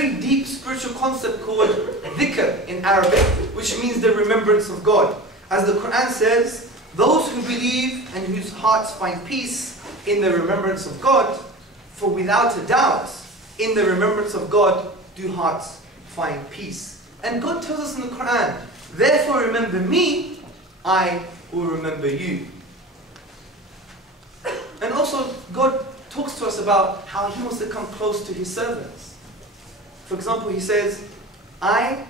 very deep spiritual concept called dhikr in Arabic, which means the remembrance of God. As the Quran says, those who believe and whose hearts find peace in the remembrance of God, for without a doubt, in the remembrance of God do hearts find peace. And God tells us in the Quran, therefore remember me, I will remember you. And also, God talks to us about how He wants to come close to His servants. For example, He says, I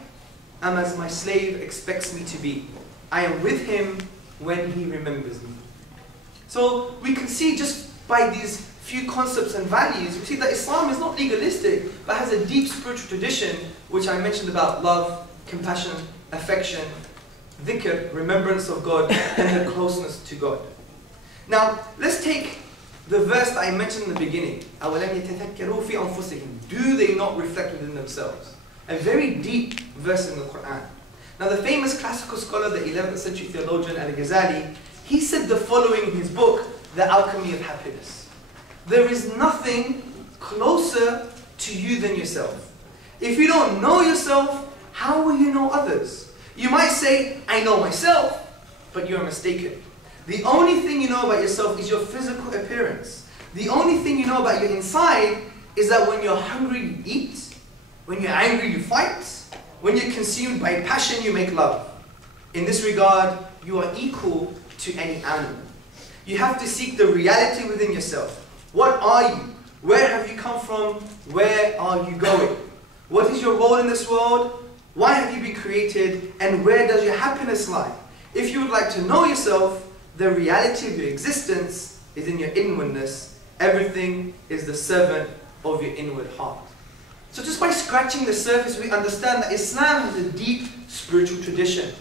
am as my slave expects me to be. I am with him when he remembers me. So we can see just by these few concepts and values, we see that Islam is not legalistic, but has a deep spiritual tradition, which I mentioned about love, compassion, affection, dhikr, remembrance of God, and the closeness to God. Now, let's take the verse that I mentioned in the beginning. أَوَلَمْ يَتَفَكَّرُوا فِي أَنفُسِهِمْ. Do they not reflect within themselves? A very deep verse in the Quran. Now, the famous classical scholar, the 11th century theologian Al-Ghazali, he said the following in his book, The Alchemy of Happiness. There is nothing closer to you than yourself. If you don't know yourself, how will you know others? You might say, I know myself, but you're mistaken. The only thing you know about yourself is your physical appearance. The only thing you know about your inside is that when you're hungry, you eat. When you're angry, you fight. When you're consumed by passion, you make love. In this regard, you are equal to any animal. You have to seek the reality within yourself. What are you? Where have you come from? Where are you going? What is your role in this world? Why have you been created? And where does your happiness lie? If you would like to know yourself, the reality of your existence is in your inwardness. Everything is the servant of your inward heart. So just by scratching the surface, we understand that Islam has a deep spiritual tradition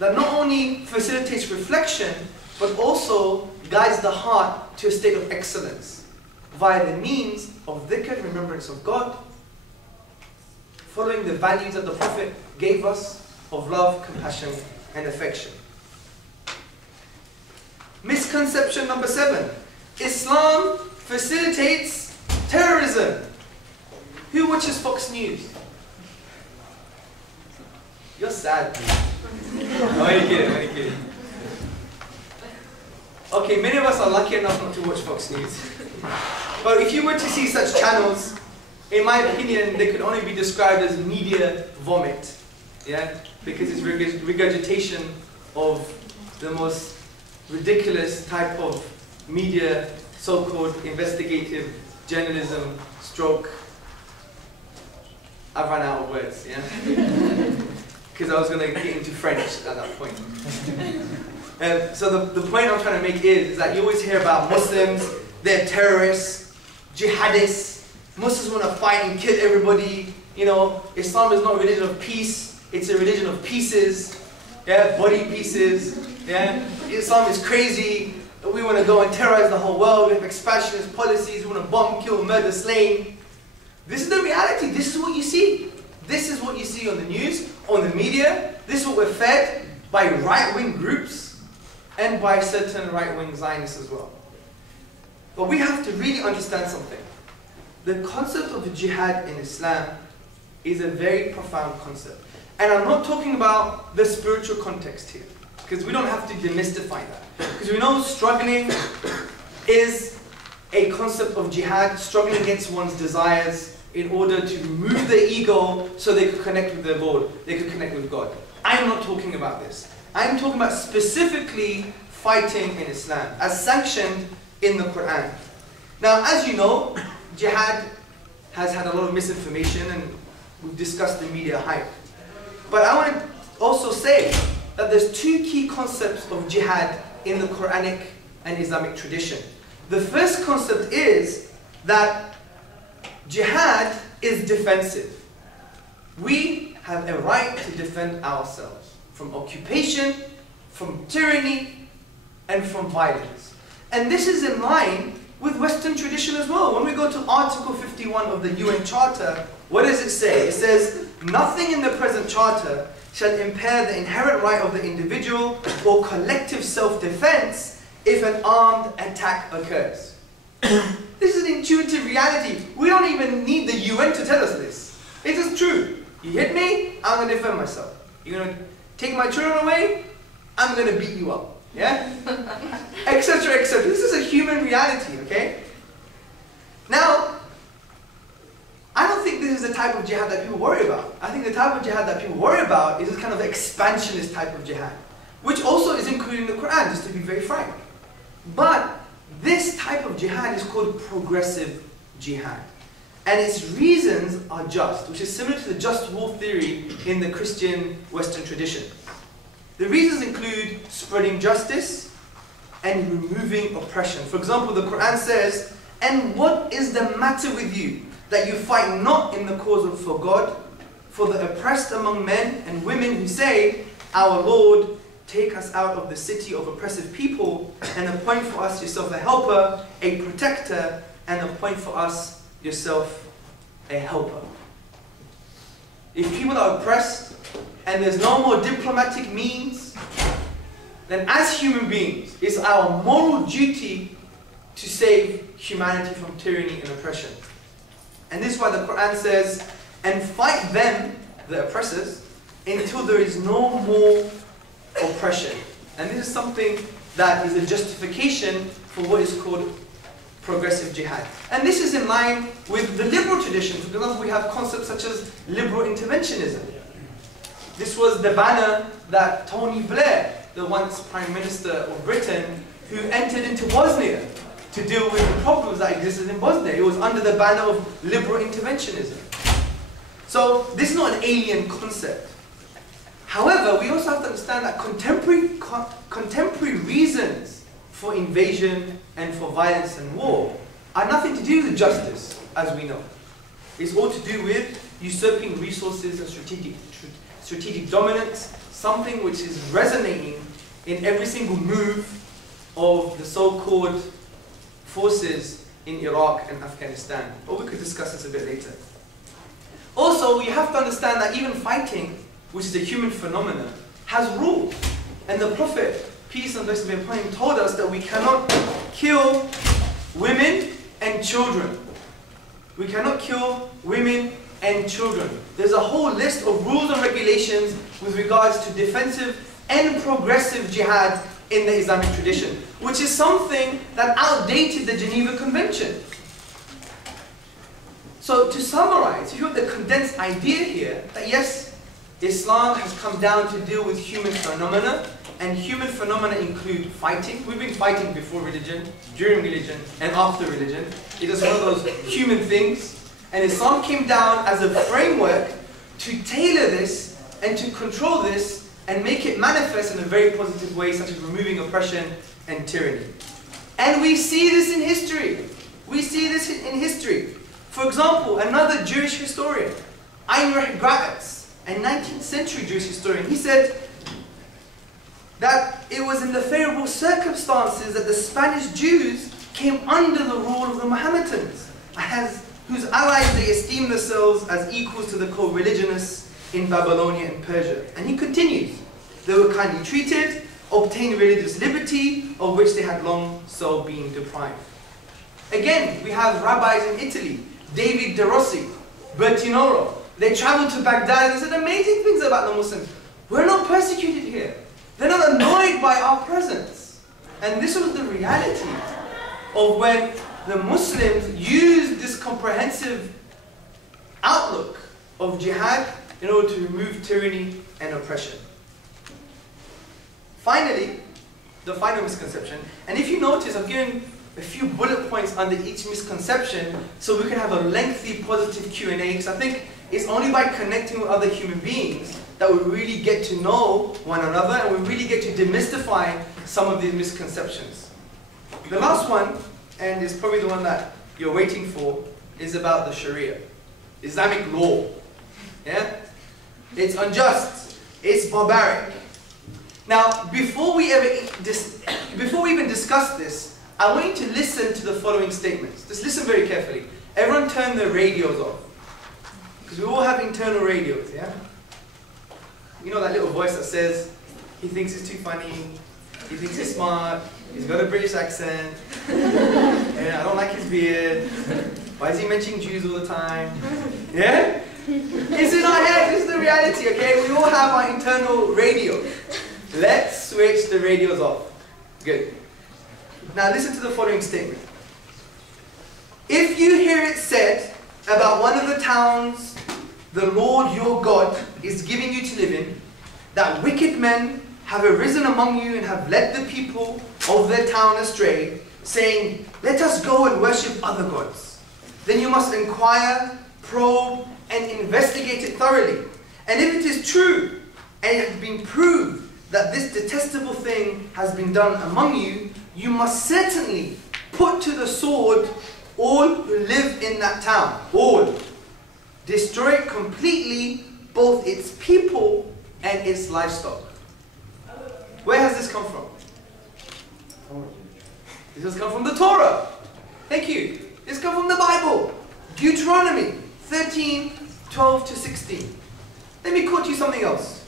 that not only facilitates reflection, but also guides the heart to a state of excellence via the means of dhikr, remembrance of God, following the values that the Prophet gave us of love, compassion, and affection. Misconception number 7. Islam facilitates terrorism. Who watches Fox News? You're sad. I'm only kidding. Okay, many of us are lucky enough not to watch Fox News. But if you were to see such channels, in my opinion, they could only be described as media vomit. Yeah? Because it's regurgitation of the most ridiculous type of media, so-called investigative journalism, stroke. I've run out of words, yeah? Because I was going to get into French at that point. So the point I'm trying to make is that you always hear about Muslims, they're terrorists, jihadists, Muslims want to fight and kill everybody. You know, Islam is not a religion of peace, it's a religion of pieces, yeah, body pieces, yeah? Islam is crazy, we want to go and terrorize the whole world, we have expansionist policies, we want to bomb, kill, murder, slay. This is the reality, this is what you see. This is what you see on the news, on the media, this is what we're fed by right-wing groups and by certain right-wing Zionists as well. But we have to really understand something. The concept of jihad in Islam is a very profound concept. And I'm not talking about the spiritual context here, because we don't have to demystify that. Because we know struggling is a concept of jihad, struggling against one's desires in order to remove their ego so they could connect with their Lord, they could connect with God. I'm not talking about this. I'm talking about specifically fighting in Islam, as sanctioned in the Quran. Now, as you know, jihad has had a lot of misinformation and we've discussed the media hype. But I want to also say that there's 2 key concepts of jihad in the Quranic and Islamic tradition. The first concept is that jihad is defensive. We have a right to defend ourselves from occupation, from tyranny, and from violence. And this is in line with Western tradition as well. When we go to Article 51 of the UN Charter, what does it say? It says, nothing in the present Charter shall impair the inherent right of the individual or collective self-defense if an armed attack occurs. This is an intuitive reality. We don't even need the UN to tell us this. It You hit me, I'm going to defend myself. You're going to take my children away, I'm going to beat you up. Yeah? Etc., etc. This is a human reality, okay? Now, I don't think this is the type of jihad that people worry about. I think the type of jihad that people worry about is this kind of expansionist type of jihad, which also is included in the Quran, just to be very frank. But this type of jihad is called progressive jihad. And its reasons are just, which is similar to the just war theory in the Christian Western tradition. The reasons include spreading justice and removing oppression. For example, the Quran says, "And what is the matter with you, that you fight not in the cause of for God, for the oppressed among men and women who say, Our Lord, take us out of the city of oppressive people, and appoint for us yourself a helper, a protector, and appoint for us yourself a helper." If people are oppressed and there's no more diplomatic means, then as human beings, it's our moral duty to save humanity from tyranny and oppression. And this is why the Quran says, "And fight them," the oppressors, "until there is no more oppression." And this is something that is a justification for what is called progressive jihad. And this is in line with the liberal tradition. For example, we have concepts such as liberal interventionism. This was the banner that Tony Blair, the once Prime Minister of Britain, who entered into Bosnia to deal with the problems that existed in Bosnia. It was under the banner of liberal interventionism. So this is not an alien concept. However, we also have to understand that contemporary reasons for invasion and for violence and war are nothing to do with justice, as we know. It's all to do with usurping resources and strategic dominance, something which is resonating in every single move of the so-called forces in Iraq and Afghanistan. Or we could discuss this a bit later. Also, you have to understand that even fighting, which is a human phenomenon, has rules. And the Prophet, peace and blessings be upon him, told us that we cannot kill women and children. We cannot kill women and children. There's a whole list of rules and regulations with regards to defensive and progressive jihad in the Islamic tradition, which is something that outdated the Geneva Convention. So to summarize, if you want the condensed idea here, that yes, Islam has come down to deal with human phenomena, and human phenomena include fighting. We've been fighting before religion, during religion, and after religion. It is one of those human things. And Islam came down as a framework to tailor this and to control this and make it manifest in a very positive way, such as removing oppression and tyranny. And we see this in history. We see this in history. For example, another Jewish historian, Heinrich Gratz, a 19th century Jewish historian, he said that it was in the favorable circumstances that the Spanish Jews came under the rule of the Mohammedans, whose allies they esteemed themselves as equals to the co-religionists in Babylonia and Persia. And he continues, they were kindly treated, obtained religious liberty, of which they had long so been deprived. Again, we have rabbis in Italy, David De Rossi, Bertinoro. They traveled to Baghdad and said amazing things about the Muslims. We're not persecuted here. They're not annoyed by our presence. And this was the reality of when the Muslims used this comprehensive outlook of jihad in order to remove tyranny and oppression. Finally, the final misconception, and if you notice, I've given a few bullet points under each misconception so we can have a lengthy positive Q&A, because I think it's only by connecting with other human beings that we really get to know one another and we really get to demystify some of these misconceptions. The last one, and it's probably the one that you're waiting for, is about the Sharia, Islamic law. Yeah? It's unjust, it's barbaric. Now, before we even discuss this, I want you to listen to the following statements. Just listen very carefully. Everyone turn their radios off. Because we all have internal radios, yeah? You know that little voice that says, he thinks it's too funny, he thinks he's smart, he's got a British accent, and I don't like his beard, why is he mentioning Jews all the time? Yeah? It's in our head, it's reality, okay? We all have our internal radio. Let's switch the radios off. Good. Now listen to the following statement. If you hear it said about one of the towns the Lord your God is giving you to live in, that wicked men have arisen among you and have led the people of their town astray, saying, let us go and worship other gods. Then you must inquire, probe, and investigate it thoroughly. And if it is true, and it has been proved that this detestable thing has been done among you, you must certainly put to the sword all who live in that town. All. Destroy it completely, both its people and its livestock. Where has this come from? This has come from the Torah. Thank you. This comes from the Bible. Deuteronomy 13:12 to 16. Let me quote you something else.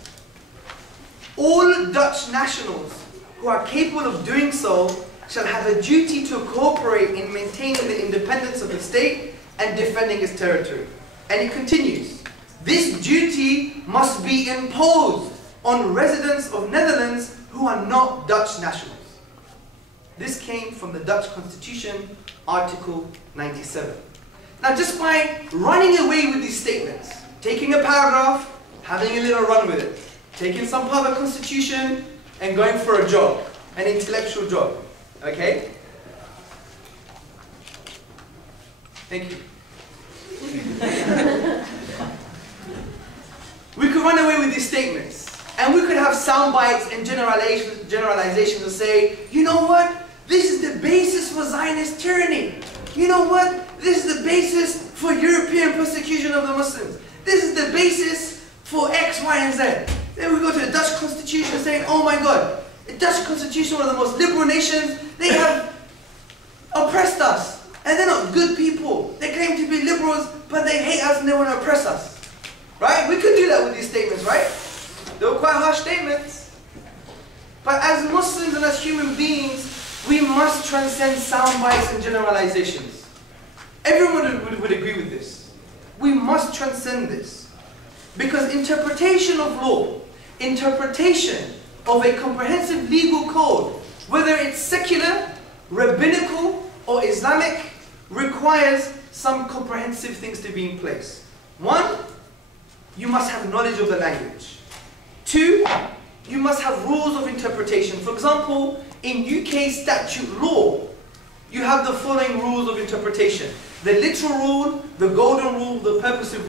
All Dutch nationals who are capable of doing so shall have a duty to cooperate in maintaining the independence of the state and defending its territory. And it continues. This duty must be imposed on residents of Netherlands who are not Dutch nationals. This came from the Dutch Constitution, Article 97. Now just by running away with these statements, taking a paragraph, having a little run with it, taking some part of the Constitution and going for a jog, an intellectual jog, okay? Thank you. We could run away with these statements, and we could have sound bites and generalizations and say, you know what? This is the basis for Zionist tyranny. You know what? This is the basis for European persecution of the Muslims. This is the basis for X, Y, and Z. Then we go to the Dutch Constitution saying, oh my God, the Dutch Constitution, one of the most liberal nations, they have oppressed us. And they're not good people. They claim to be liberals, but they hate us and they want to oppress us. Right? We could do that with these statements, right? They were quite harsh statements. But as Muslims and as human beings, we must transcend sound bites and generalizations. Everyone would agree with this. We must transcend this. Because interpretation of law, interpretation of a comprehensive legal code, whether it's secular, rabbinical, or Islamic, requires some comprehensive things to be in place. One, you must have knowledge of the language. Two, you must have rules of interpretation. For example, in UK statute law, you have the following rules of interpretation. The literal rule, the golden rule, the purposive